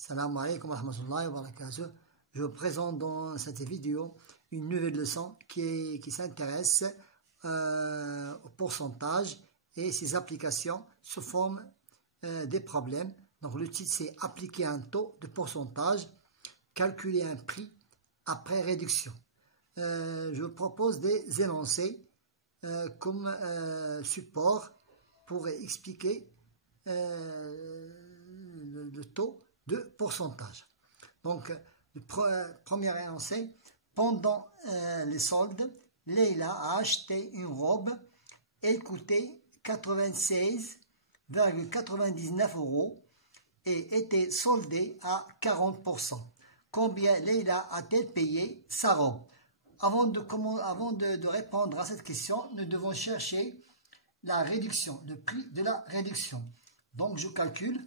Salam alaikum wa rahmatullahi wa barakatuh. Je vous présente dans cette vidéo une nouvelle leçon qui s'intéresse au pourcentage et ses applications sous forme des problèmes. Donc le titre c'est appliquer un taux de pourcentage, calculer un prix après réduction. Je vous propose des énoncés comme support pour expliquer le taux de pourcentage. Donc, le premier énoncé, pendant les soldes, Leïla a acheté une robe, elle coûtait 96,99 € et était soldée à 40%. Combien Leïla a-t-elle payé sa robe? Avant de répondre à cette question, nous devons chercher la réduction, le prix de la réduction. Donc, je calcule.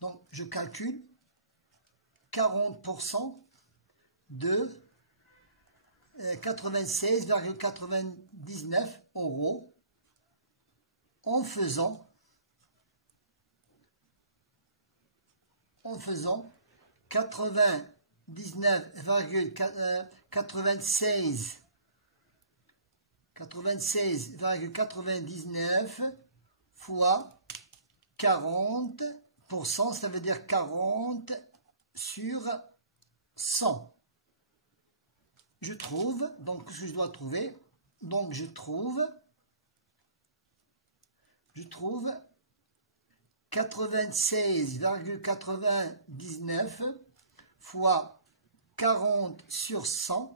Donc, je calcule 40% de 96,99 € en faisant 96,99 fois 40%, ça veut dire 40 sur 100. Je trouve, donc ce que je dois trouver, donc je trouve 96,99 fois 40 sur 100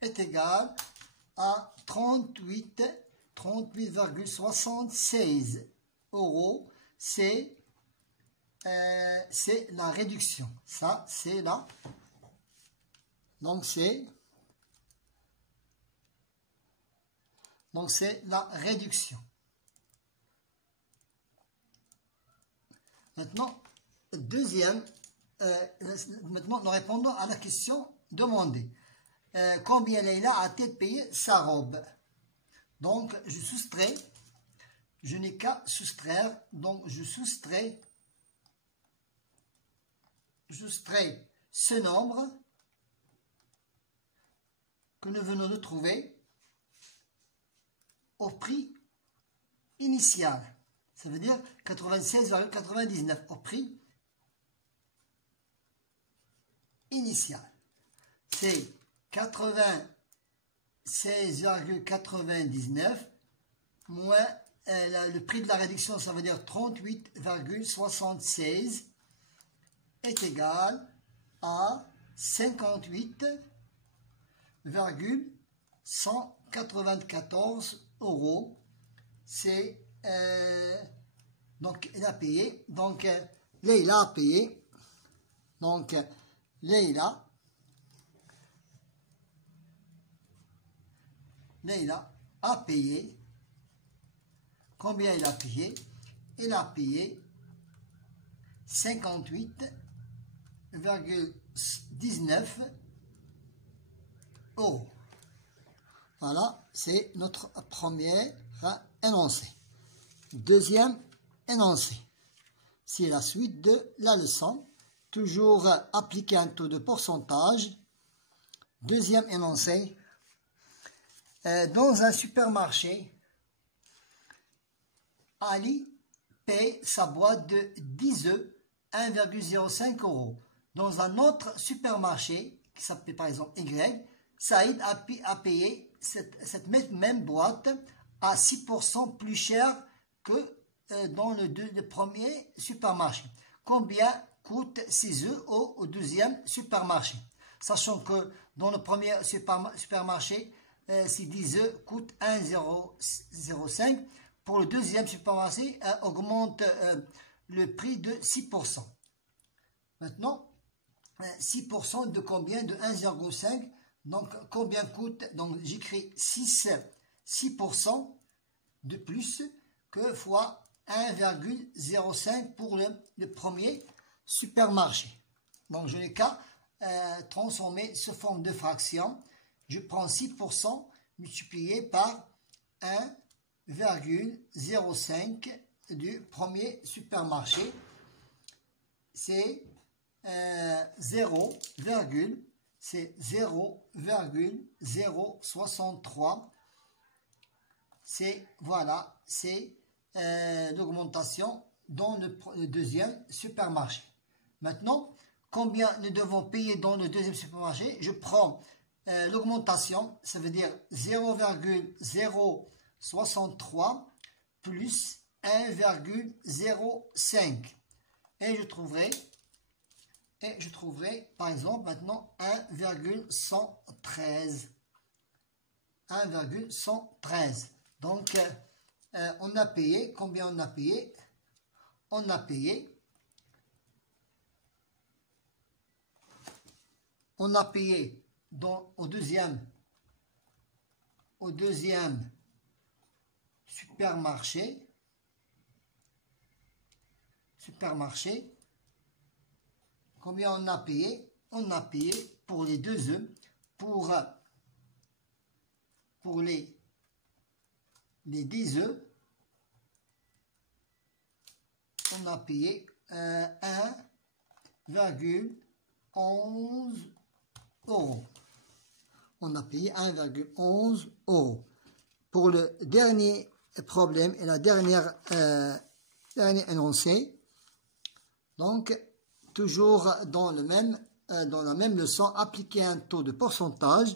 est égal à 38,76 €. C'est la réduction. Ça, c'est la... Donc, c'est la réduction. Maintenant, maintenant, nous répondons à la question demandée. Combien Leïla a-t-elle payé sa robe? Donc, je soustrais. Je n'ai qu'à soustraire. Donc, je soustrais ce nombre que nous venons de trouver au prix initial. Ça veut dire 96,99 au prix initial. C'est 96,99 moins le prix de la réduction, ça veut dire 38,76 est égal à 58,194 €. C'est donc elle a payé. Donc Leïla a payé. Donc Leïla a payé. Combien il a payé? Il a payé 58,19 €. Voilà, c'est notre premier énoncé. Deuxième énoncé, c'est la suite de la leçon. Toujours appliquer un taux de pourcentage. Deuxième énoncé, dans un supermarché, Ali paie sa boîte de 10 œufs 1,05 €. Dans un autre supermarché, qui s'appelle par exemple Y, Saïd a payé cette même boîte à 6% plus cher que dans le premier supermarché. Combien coûtent ces œufs au deuxième supermarché? Sachant que dans le premier supermarché, ces 10 œufs coûtent 1,05 €. Pour le deuxième supermarché, augmente le prix de 6%. Maintenant, 6% de combien? De 1,5. Donc, combien coûte? Donc, j'écris 6% de plus que fois 1,05 pour le premier supermarché. Donc, je n'ai qu'à transformer sous forme de fraction. Je prends 6% multiplié par 1,05 0,05 du premier supermarché. C'est 0,063. C'est voilà, c'est l'augmentation dans le deuxième supermarché. Maintenant, combien nous devons payer dans le deuxième supermarché? Je prends l'augmentation, ça veut dire 0,063 plus 1,05. Et je trouverai par exemple maintenant 1,113. 1,113. Donc, on a payé, combien on a payé? On a payé au deuxième supermarché. Combien on a payé? On a payé pour les 2 œufs, pour les 10 œufs, on a payé 1,11 €. On a payé 1,11 €. Pour le dernier problème et la dernière énoncé, donc toujours dans la même leçon, appliquer un taux de pourcentage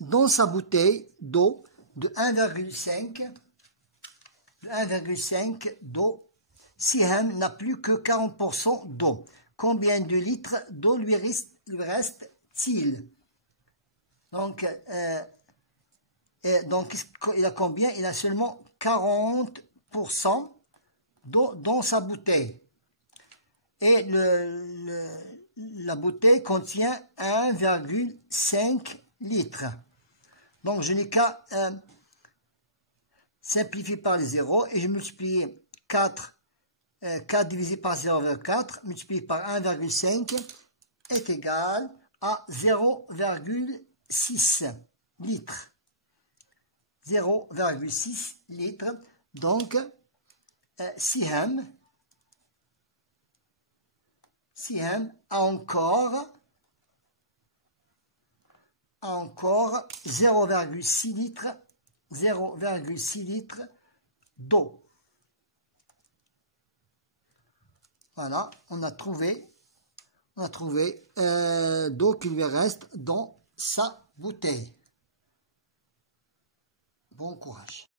dans sa bouteille d'eau de 1,5 d'eau. Siham n'a plus que 40% d'eau. Combien de litres d'eau lui reste-t-il? Donc, il a combien? Il a seulement 40% d'eau dans sa bouteille. Et la bouteille contient 1,5 litres. Donc, je n'ai qu'à simplifier par les zéros et je multiplie 4 divisé par 0,4 multiplié par 1,5 est égal à 0,6 litres. 0,6 litres. Donc, Siham a encore 0,6 litres d'eau. Voilà, on a trouvé d'eau qui lui reste dans sa bouteille. Bon courage.